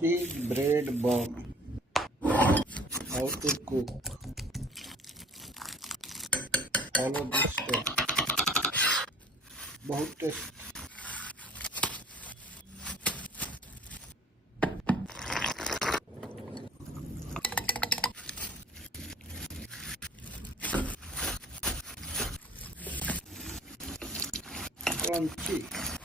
cheese bread bomb. How to cook? Follow this step. बहुत test crunchy.